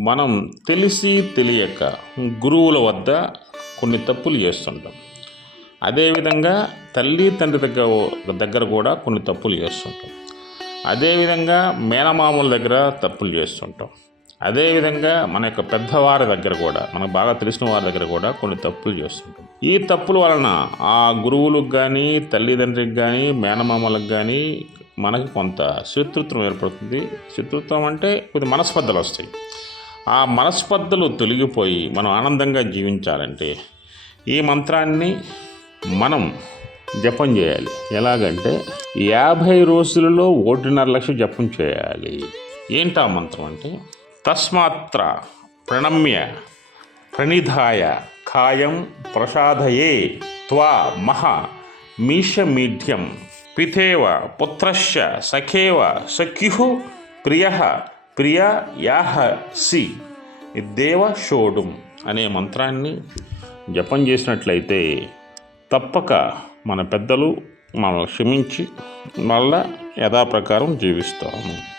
మనం తెలిసి తెలియక గురువుల వద్ద కొన్ని తప్పులు చేస్తుంటాం. అదేవిధంగా తల్లి తండ్రి దగ్గర దగ్గర కూడా కొన్ని తప్పులు చేస్తుంటాం. అదేవిధంగా మేనమామల దగ్గర తప్పులు చేస్తుంటాం. అదేవిధంగా మన యొక్క పెద్దవారి దగ్గర కూడా మనకు బాగా తెలిసిన వారి దగ్గర కూడా కొన్ని తప్పులు చేస్తుంటాం. ఈ తప్పుల వలన ఆ గురువులకు కానీ తల్లిదండ్రికి కానీ మేనమామలకు కానీ మనకి కొంత శత్రుత్వం ఏర్పడుతుంది. శత్రుత్వం అంటే కొద్ది మనస్పర్ధలు వస్తాయి. ఆ మనస్పర్ధలు తొలగిపోయి మనం ఆనందంగా జీవించాలంటే ఈ మంత్రాన్ని మనం జపం చేయాలి. ఎలాగంటే యాభై రోజులలో ఒకటిన్నర లక్ష జపం చేయాలి. ఏంటా మంత్రం అంటే? తస్మాత్ర ప్రణమ్య ప్రణిధాయ ఖాయం ప్రసాదయే త్వా మహ మీషమీఢ్యం పితేవ పుత్రశ్చ సఖేవ సఖ్యు ప్రియ ప్రియా యాహ సి దేవ షోడుం అనే మంత్రాన్ని జపం చేసినట్లయితే తప్పక మన పెద్దలు మనల్ని క్షమించి మళ్ళా యథాప్రకారం జీవిస్తాము.